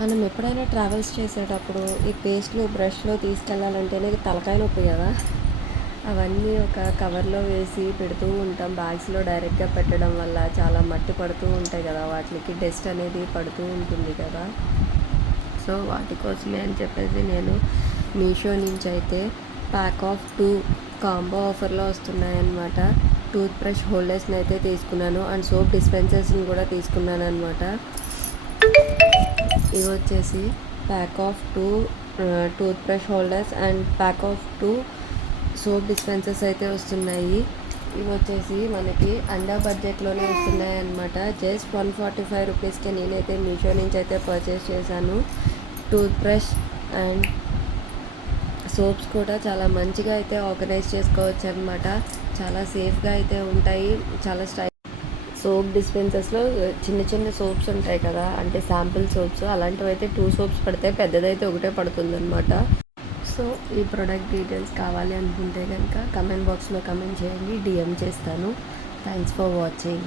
మనం ఎప్పుడైనా ట్రావెల్స్ చేసేటప్పుడు ఈ పేస్ట్లు బ్రష్లో తీసుకెళ్ళాలంటేనే తలకాయ నొప్పి కదా. అవన్నీ ఒక కవర్లో వేసి పెడుతూ ఉంటాం. బ్యాగ్స్లో డైరెక్ట్గా పెట్టడం వల్ల చాలా మట్టి పడుతూ ఉంటాయి కదా, వాటికి డస్ట్ అనేది పడుతూ ఉంటుంది కదా. సో వాటి కోసమే అని చెప్పేసి నేను మీషో నుంచి అయితే ప్యాక్ ఆఫ్ 2 కాంబో ఆఫర్లో వస్తున్నాయన్నమాట. టూత్ బ్రష్ హోల్డర్స్ని అయితే తీసుకున్నాను అండ్ సోప్ డిస్పెన్సర్స్ని కూడా తీసుకున్నాను అనమాట. ఇవి వచ్చేసి pack of 2 tooth brush holders and pack of 2 soap dispensers అయితే వస్తున్నాయి. ఇవి వచ్చేసి మనకి అండర్ బడ్జెట్లోనే వస్తున్నాయి అన్నమాట. జస్ట్ 145 రూపీస్కే నేనైతే మీషో నుంచి అయితే పర్చేస్ చేశాను. టూత్ బ్రష్ అండ్ సోప్స్ కూడా చాలా మంచిగా అయితే ఆర్గనైజ్ చేసుకోవచ్చు అనమాట. చాలా సేఫ్గా అయితే ఉంటాయి. చాలా సోప్ డిస్పెన్సర్స్లో చిన్న చిన్న సోప్స్ ఉంటాయి కదా, అంటే శాంపిల్ సోప్స్, అలాంటివి అయితే 2 సోప్స్ పడితే పెద్దదైతే ఒకటే పడుతుంది అనమాట. సో ఈ ప్రోడక్ట్ డీటెయిల్స్ కావాలి అనుకుంటే కనుక కమెంట్ బాక్స్లో కమెంట్ చేయండి, డిఎం చేస్తాను. Thanks for watching.